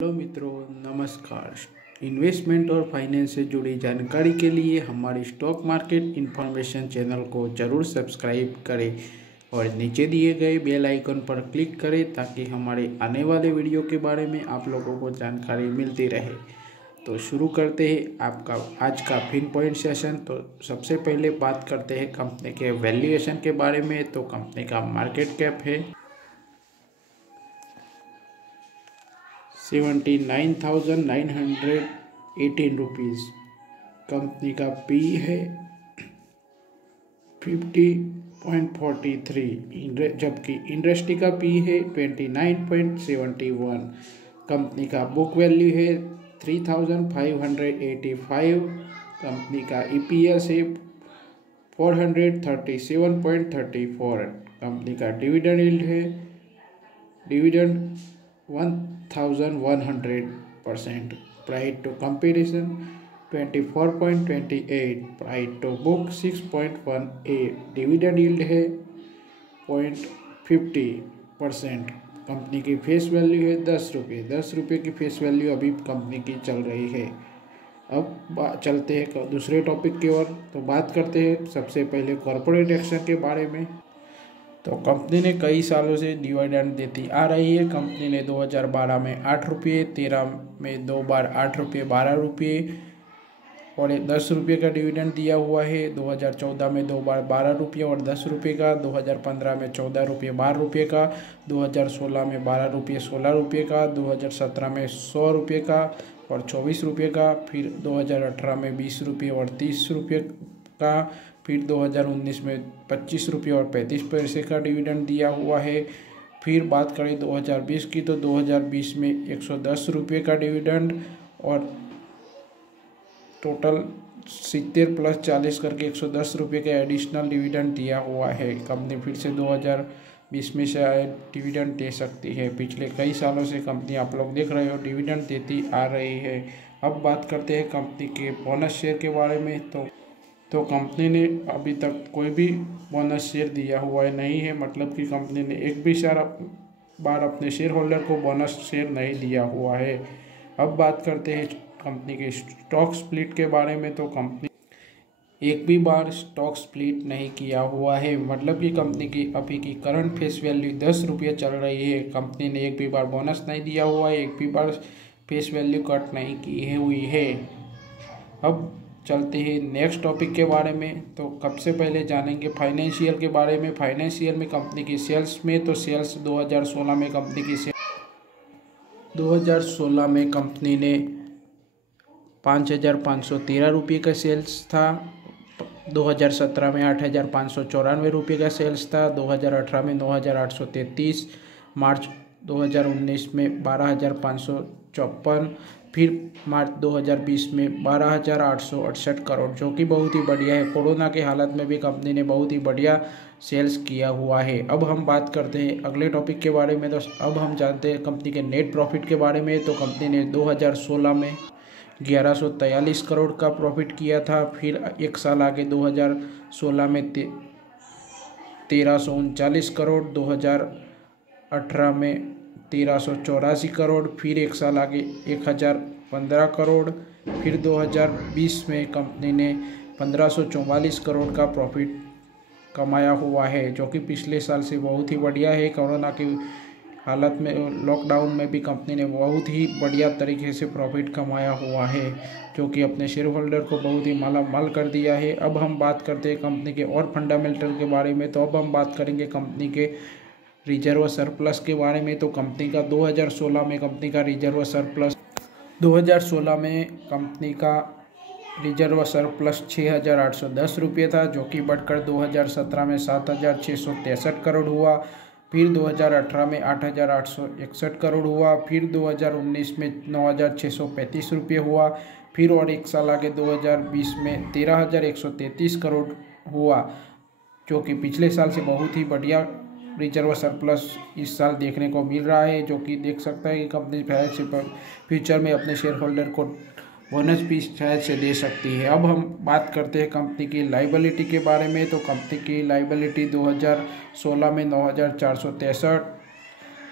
Hello मित्रों, नमस्कार। Investment और फाइनेंस से जुड़ी जानकारी के लिए हमारे स्टॉक मार्केट इन्फॉर्मेशन चैनल को ज़रूर सब्सक्राइब करें और नीचे दिए गए बेल आइकन पर क्लिक करें ताकि हमारे आने वाले वीडियो के बारे में आप लोगों को जानकारी मिलती रहे। तो शुरू करते हैं आपका आज का पिन पॉइंट सेशन। तो सबसे पहले बात करते हैं कंपनी के वैल्यूएशन के बारे में। तो कंपनी का मार्केट कैप है 79,918 रुपीज़। कंपनी का पी है 50.43, जबकि इंडस्ट्री का पी है 29.71। कंपनी का बुक वैल्यू है 3,585। कंपनी का ईपीएस है 437.34। कंपनी का डिविडेंड यील्ड है 1,100%। Price to comparison 24.28। Price to book 6.18। Dividend yield है 0.50%। कंपनी की फेस वैल्यू है 10 रुपये। 10 रुपये की फेस वैल्यू अभी कंपनी की चल रही है। अब चलते हैं दूसरे टॉपिक की ओर। तो बात करते हैं सबसे पहले कॉर्पोरेट एक्शन के बारे में। तो कंपनी ने कई सालों से डिविडेंड देती आ रही है। कंपनी ने 2012 में 8 रुपये, 13 में 2 बार 8 रुपये, 12 रुपये और 10 रुपये का डिविडेंड दिया हुआ है। 2014 में 2 बार 12 रुपये और 10 रुपये का। 2015 में 14 रुपये, 12 रुपये का। 2016 में 12 रुपये, 16 रुपये का। 2017 में 100 रुपये का और 24 रुपये का। फिर 2018 में 20 रुपये और 30 रुपये का। फिर 2019 में 25 रुपये और 35 पैसे का डिविडेंड दिया हुआ है। फिर बात करें 2020 की, तो 2020 में 110 रुपये का डिविडेंड और टोटल 70 + 40 करके 110 रुपये का एडिशनल डिविडेंड दिया हुआ है। कंपनी फिर से 2020 में शायद डिविडेंड दे सकती है। पिछले कई सालों से कंपनी, आप लोग देख रहे हो, डिविडेंड देती आ रही है। अब बात करते हैं कंपनी के बोनस शेयर के बारे में। तो कंपनी ने अभी तक कोई भी बोनस शेयर दिया हुआ नहीं है। मतलब कि कंपनी ने एक भी बार अपने शेयर होल्डर को बोनस शेयर नहीं दिया हुआ है। अब बात करते हैं कंपनी के स्टॉक स्प्लिट के बारे में। तो कंपनी एक भी बार स्टॉक स्प्लिट नहीं किया हुआ है। मतलब कि कंपनी की अभी की करंट फेस वैल्यू 10 रुपये चल रही है। कंपनी ने एक भी बार बोनस नहीं दिया हुआ है, एक भी बार फेस वैल्यू कट नहीं की हुई है। अब चलते हैं नेक्स्ट टॉपिक के बारे में। तो सबसे पहले जानेंगे फाइनेंशियल के बारे में। फाइनेंशियल में कंपनी की सेल्स में, तो सेल्स 2016 में कंपनी की 2016 में कंपनी ने 5,513 रुपये का सेल्स था। 2017 में 8,594 रुपये का सेल्स था। 2018 में 9,833। मार्च 2019 में 12,554। फिर मार्च 2020 में 12,868 करोड़, जो कि बहुत ही बढ़िया है। कोरोना के हालत में भी कंपनी ने बहुत ही बढ़िया सेल्स किया हुआ है। अब हम बात करते हैं अगले टॉपिक के बारे में। तो अब हम जानते हैं कंपनी के नेट प्रॉफिट के बारे में। तो कंपनी ने 2016 में 1143 करोड़ का प्रॉफिट किया था। फिर एक साल आगे 2016 में 1,339 करोड़, 2018 में 1,384 करोड़, फिर एक साल आगे 1,015 करोड़। फिर 2020 में कंपनी ने 1,544 करोड़ का प्रॉफिट कमाया हुआ है, जो कि पिछले साल से बहुत ही बढ़िया है। कोरोना की हालत में, लॉकडाउन में भी कंपनी ने बहुत ही बढ़िया तरीके से प्रॉफिट कमाया हुआ है, जो कि अपने शेयर होल्डर को बहुत ही मालामाल कर दिया है। अब हम बात करते हैं कंपनी के और फंडामेंटल के बारे में। तो अब हम बात करेंगे कंपनी के रिजर्व सरप्लस के बारे में। तो कंपनी का 2016 में कंपनी का रिजर्व सरप्लस 6,810 रुपये था, जो कि बढ़कर 2017 में 7,663 करोड़ हुआ। फिर 2018 में 8,861 करोड़ हुआ। फिर 2019 में 9,635 रुपये हुआ। फिर और एक साल आगे 2020 में 13,133 करोड़ हुआ, जो कि पिछले साल से बहुत ही बढ़िया रिजर्व सरप्लस इस साल देखने को मिल रहा है, जो कि देख सकता है कि कंपनी शायद से फ्यूचर में अपने शेयर होल्डर को बोनस भी शायद से दे सकती है। अब हम बात करते हैं कंपनी की लाइबिलिटी के बारे में। तो कंपनी की लाइबिलिटी 2016 में 9,463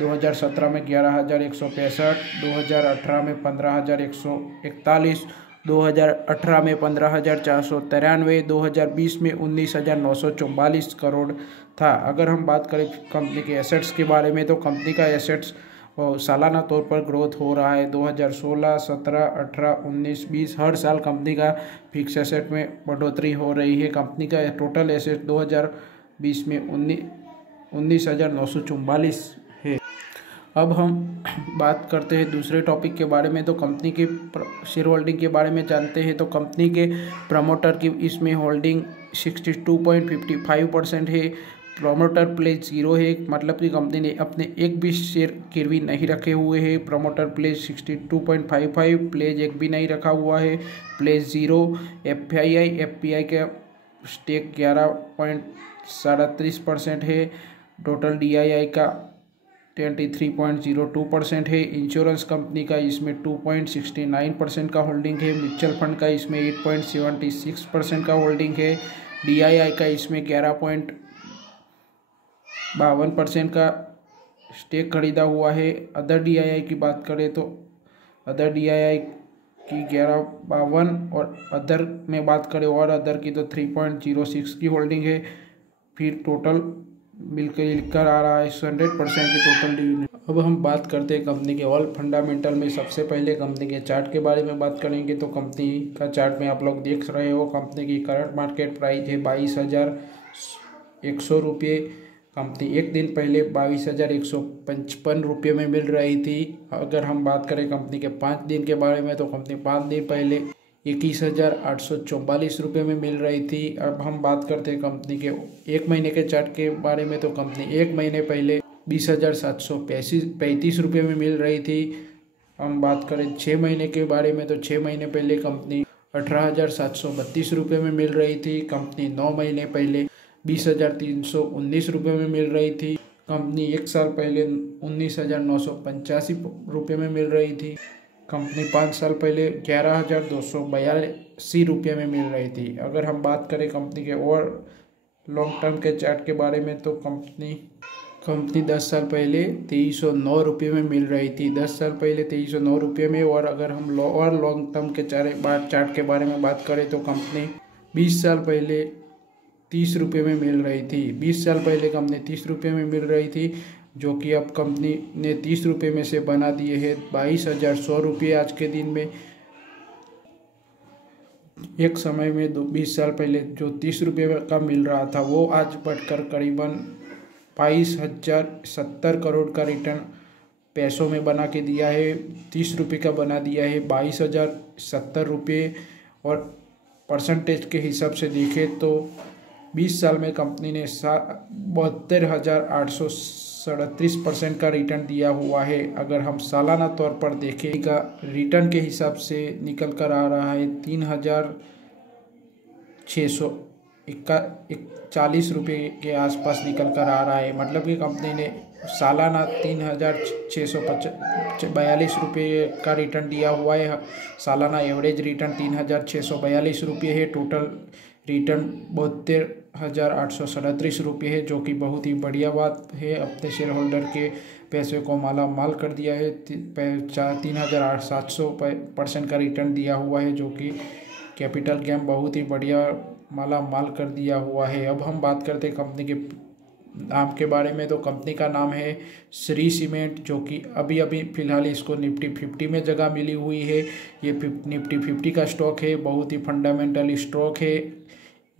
2017 में 11,165, 2018 में 15,141, 2018 में 15,493, 2020 में 19,944 करोड़ था। अगर हम बात करें कंपनी के एसेट्स के बारे में, तो कंपनी का एसेट्स सालाना तौर पर ग्रोथ हो रहा है। 2016, 17, 18, 19, 20 हर साल कंपनी का फिक्स एसेट में बढ़ोतरी हो रही है। कंपनी का टोटल एसेट 2020 में 19,944 है। अब हम बात करते हैं दूसरे टॉपिक के बारे में, तो कंपनी के शेयर होल्डिंग के बारे में जानते हैं। तो कंपनी के प्रमोटर की इसमें होल्डिंग 62.55% है। प्रमोटर प्लेज 0 है, मतलब कि कंपनी ने अपने एक भी शेयर गिरवी नहीं रखे हुए हैं। प्रमोटर प्लेज 62.55, प्लेज एक भी नहीं रखा हुआ है, प्लेज 0। एफपीआई का स्टेक 11.37% है। टोटल डीआईआई का 23.02% है। इंश्योरेंस कंपनी का इसमें 2.69% का होल्डिंग है। म्यूचुअल फंड का इसमें 8.76% का होल्डिंग है। डीआईआई का इसमें 11.52% का स्टेक खरीदा हुआ है। अदर डीआईआई की बात करें तो अदर डीआईआई की 11.52 और अदर में बात करें और अदर की तो 3.06 की होल्डिंग है। फिर टोटल मिलकर आ रहा है 100% की टोटल डिविडेंड। अब हम बात करते हैं कंपनी के ऑल फंडामेंटल में। सबसे पहले कंपनी के चार्ट के बारे में बात करेंगे, तो कंपनी का चार्ट में आप लोग देख रहे हो, कंपनी की करंट मार्केट प्राइस है 22,100 रुपये। कंपनी एक दिन पहले 22,155 रुपये में मिल रही थी। अगर हम बात करें कंपनी के 5 दिन के बारे में, तो कंपनी 5 दिन पहले 21,844 रुपये में मिल रही थी। अब हम बात करते हैं कंपनी के एक महीने के चार्ट के बारे में, तो कंपनी एक महीने पहले 20,735 रुपये में मिल रही थी। हम बात करें 6 महीने के बारे में, तो 6 महीने पहले कंपनी 18,732 रुपये में मिल रही थी। कंपनी 9 महीने पहले 20,319 रुपये में मिल रही थी। कंपनी एक साल पहले 19,985 रुपये में मिल रही थी। कंपनी 5 साल पहले 11,282 रुपये में मिल रही थी। अगर हम बात करें कंपनी के और लॉन्ग टर्म के चार्ट के बारे में, तो कंपनी 10 साल पहले 2309 रुपये में मिल रही थी। 10 साल पहले 2309 रुपये में। और अगर हम लॉन्ग टर्म के चार्ट के बारे में बात करें, तो कंपनी 20 साल पहले 30 रुपये में मिल रही थी। 20 साल पहले कंपनी 30 रुपये में मिल रही थी, जो कि अब कंपनी ने 30 रुपये में से बना दिए हैं 22,100 रुपये आज के दिन में। एक समय में 20 साल पहले जो 30 रुपये का मिल रहा था, वो आज बढ़कर करीबन 22,070 करोड़ का रिटर्न पैसों में बना के दिया है। 30 रुपये का बना दिया है 22,070 रुपये। और परसेंटेज के हिसाब से देखें तो 20 साल में कंपनी ने 72,837% का रिटर्न दिया हुआ है। अगर हम सालाना तौर पर देखें का रिटर्न के हिसाब से निकल कर आ रहा है 3,640 रुपये के आसपास निकल कर आ रहा है। मतलब कि कंपनी ने सालाना 3,642 रुपये का रिटर्न दिया हुआ है। सालाना एवरेज रिटर्न 3,642 रुपये है। टोटल रिटर्न 72,837 रुपये है, जो कि बहुत ही बढ़िया बात है। अपने शेयर होल्डर के पैसे को माला माल कर दिया है। 3,700% का रिटर्न दिया हुआ है, जो कि कैपिटल गेन बहुत ही बढ़िया माला माल कर दिया हुआ है। अब हम बात करते हैं कंपनी के नाम के बारे में, तो कंपनी का नाम है श्री सीमेंट, जो कि अभी फ़िलहाल इसको निफ्टी 50 में जगह मिली हुई है। ये निफ्टी 50 का स्टॉक है, बहुत ही फंडामेंटल स्टॉक है।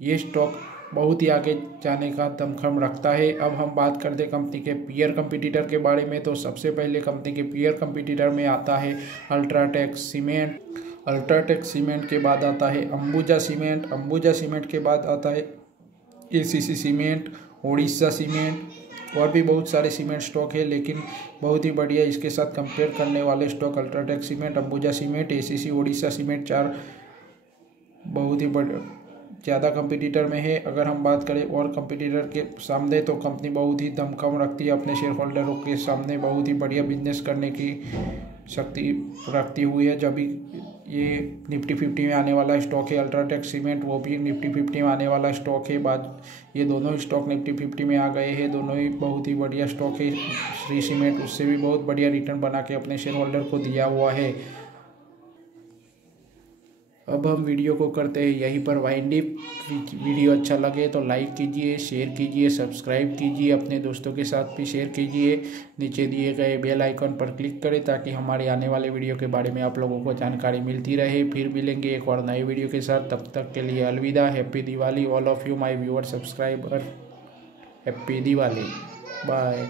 ये स्टॉक बहुत ही आगे जाने का दमखम रखता है। अब हम बात करते हैं कंपनी के पीयर कंपटीटर के बारे में, तो सबसे पहले कंपनी के पीयर कंपटीटर में आता है अल्ट्राटेक सीमेंट। अल्ट्राटेक सीमेंट के बाद आता है अंबुजा सीमेंट। अंबुजा सीमेंट के बाद आता है एसीसी सीमेंट, ओडिशा सीमेंट और भी बहुत सारे सीमेंट स्टॉक है, लेकिन बहुत ही बढ़िया इसके साथ कंपेयर करने वाले stock UltraTech cement, Ambuja cement, ACC, Odisha cement 4 बहुत ही ज़्यादा कंपटीटर में है। अगर हम बात करें और कंपटीटर के सामने, तो कंपनी बहुत ही दमखम रखती है अपने शेयर होल्डरों के सामने बहुत ही बढ़िया बिजनेस करने की शक्ति रखती हुई है। जब भी ये निफ्टी 50 में आने वाला स्टॉक है। अल्ट्राटेक सीमेंट वो भी निफ्टी 50 में आने वाला स्टॉक है। बाद ये दोनों स्टॉक निफ्टी 50 में आ गए हैं। दोनों ही बहुत ही बढ़िया स्टॉक है। श्री सीमेंट उससे भी बहुत बढ़िया रिटर्न बना के अपने शेयर होल्डर को दिया हुआ है। अब हम वीडियो को करते हैं यहीं पर वाइंड अप। वीडियो अच्छा लगे तो लाइक कीजिए, शेयर कीजिए, सब्सक्राइब कीजिए, अपने दोस्तों के साथ भी शेयर कीजिए। नीचे दिए गए बेल आइकन पर क्लिक करें ताकि हमारे आने वाले वीडियो के बारे में आप लोगों को जानकारी मिलती रहे। फिर मिलेंगे एक और नए वीडियो के साथ। तब तक के लिए अलविदा। Happy Diwali all of you my viewer subscriber. Happy Diwali. Bye.